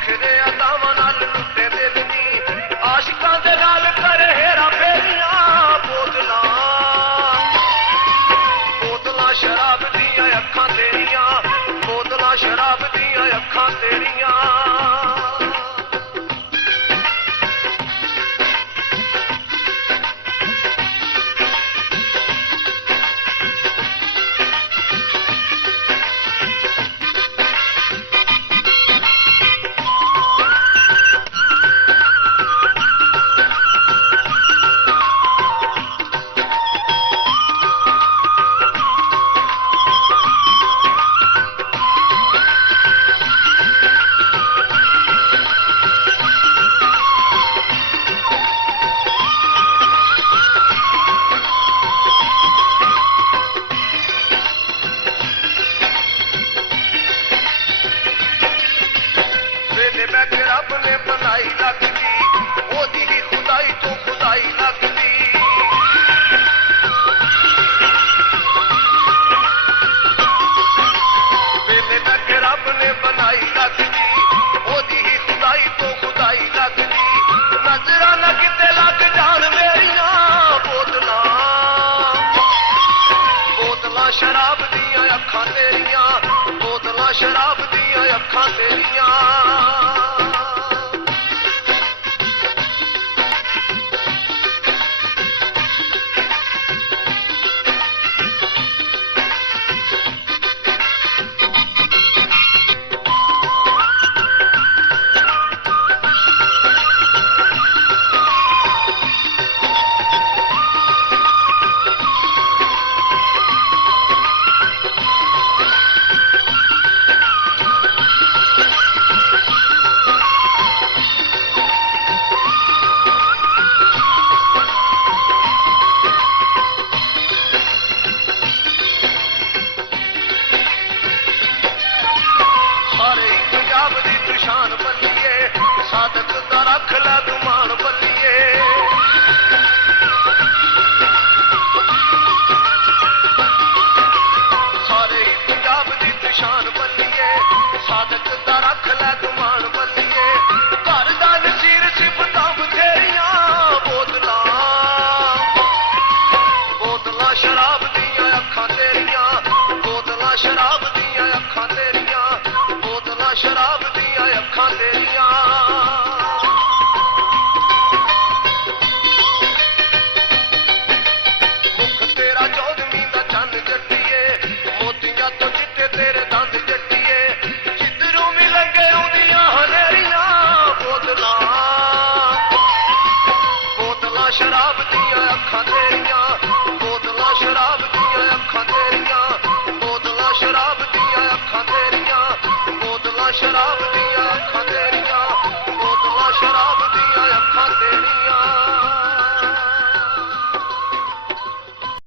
नखरे अदावां नाल लुटे दिल दी आशिकां दे नाल कर हेरा फेरियां बोतलां शराब दियां अखां तेरियां बोतलां शराब दियां अखां तेरियां रब ने बनाई लगदी ओदी ही खुदाई तो खुदाई लगदी वेले तक रब ने बनाई लगदी ओदी ही खुदाई तो खुदाई लगदी नजरा न किते लग जान मेरियां बोतलां शराब दियां अखां तेरियां बोतलां शराब दियां अखां तेरियां शान बल्लिए सादक दा रख लै तू मान बल्लिए सारे ही पंजाब दी तू शान बल्लिए सादक दा रख लै तू मान बल्लिए घर दा नसीर सिफतां बथेरियां बोतलां शराब दियां अखां तेरियां बोतलां शराब दियां अखां तेरियां बोतलां शराब दियां अखां तेरियां मुख तेरा चौदवीं दा चंद जट्टिए मोतियां तो चिट्टे तेरे दंद जट्टिए जिधरों भी लंघे औंदियां हनेरियां बोतलां शराब दियां अखां तेरियां